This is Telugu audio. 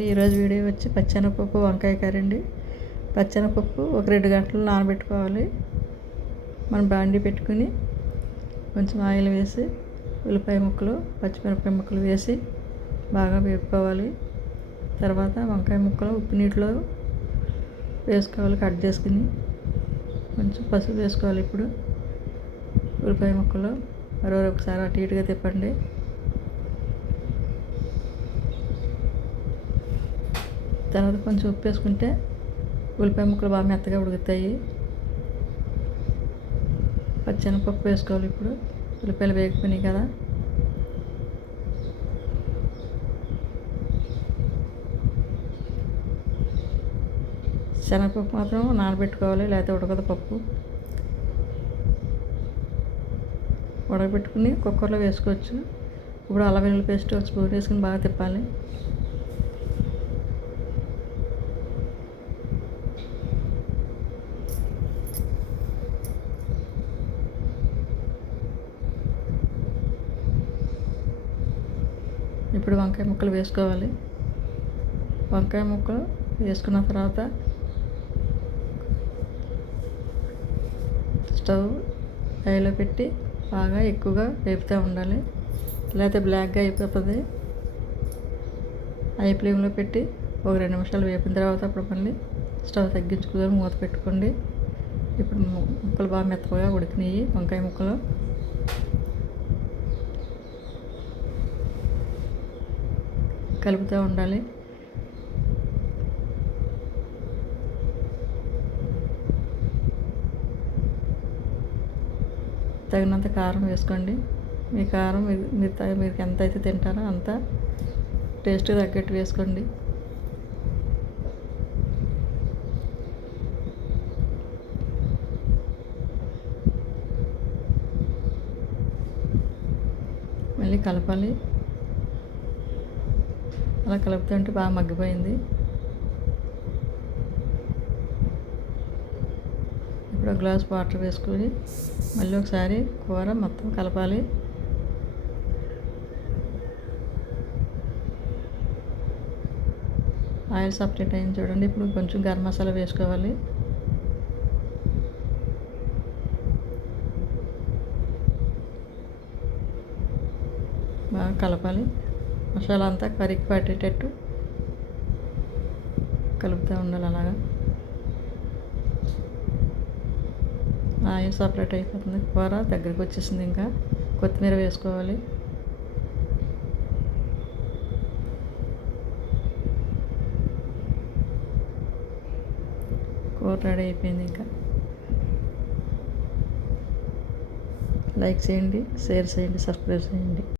ఈరోజు వీడియో వచ్చి పచ్చెనగపప్పు వంకాయ కర్రీ అండి. పచ్చెనగపప్పు ఒక 2 గంటలు నానబెట్టుకోవాలి. మనం బాండీ పెట్టుకుని కొంచెం ఆయిల్ వేసి ఉల్లిపాయ ముక్కలు పచ్చిమిరపకాయ ముక్కలు వేసి బాగా వేపుకోవాలి. తర్వాత వంకాయ ముక్కలు ఉప్పు నీటిలో వేసుకోవాలి. కట్ చేసుకుని కొంచెం పసుపు వేసుకోవాలి. ఇప్పుడు ఉల్లిపాయ ముక్కలు ఒకసారి అటు ఇటుగా తిప్పండి. తర్వాత కొంచెం ఉప్పు వేసుకుంటే ఉల్లిపాయ ముక్కలు బాగా మెత్తగా ఉడుకుతాయి. పచ్చెనగపప్పు వేసుకోవాలి. ఇప్పుడు ఉల్లిపాయలు వేగిపోయినాయి కదా, శనగపప్పు మాత్రం నానబెట్టుకోవాలి, లేకపోతే ఉడకదు పప్పు. ఉడకబెట్టుకుని కుక్కర్లో వేసుకోవచ్చు. ఇప్పుడు అల్లం వెల్లుల్లి పేస్ట్ ఒక స్పూన్ వేసుకుని బాగా తిప్పాలి. ఇప్పుడు వంకాయ ముక్కలు వేసుకోవాలి. వంకాయ ముక్కలు వేసుకున్న తర్వాత స్టవ్ హైలో పెట్టి బాగా ఎక్కువగా వేపుతూ ఉండాలి, లేకపోతే బ్లాక్గా అయిపోతుంది. హై ఫ్లేమ్లో పెట్టి ఒక 2 నిమిషాలు వేపిన తర్వాత అప్పుడు మళ్ళీ స్టవ్ తగ్గించుకొని మూత పెట్టుకోండి. ఇప్పుడు ముక్కలు బాగా మెత్తగా ఉడికినాయి. వంకాయ ముక్కలు కలుపుతూ ఉండాలి. తగినంత కారం వేసుకోండి. మీ కారం మీరు ఎంత అయితే తింటారో అంత టేస్ట్ తగ్గట్టు వేసుకోండి. మళ్ళీ కలపాలి. అలా కలుపుతుంటే బాగా మగ్గిపోయింది. ఇప్పుడు ఒక గ్లాస్ వాటర్ వేసుకొని మళ్ళీ ఒకసారి కూర మొత్తం కలపాలి. ఆయిల్ సపరేట్ అయింది చూడండి. ఇప్పుడు కొంచెం గరం మసాలా వేసుకోవాలి. బాగా కలపాలి. మసాలా అంతా కర్రీకి పట్టేటట్టు కలుపుతూ ఉండాలి. అలాగా ఆయిల్ సపరేట్ అయిపోతుంది. కూర దగ్గరికి వచ్చేసింది. ఇంకా కొత్తిమీర వేసుకోవాలి. కూర రెడీ అయిపోయింది. ఇంకా లైక్ చేయండి, షేర్ చేయండి, సబ్స్క్రైబ్ చేయండి.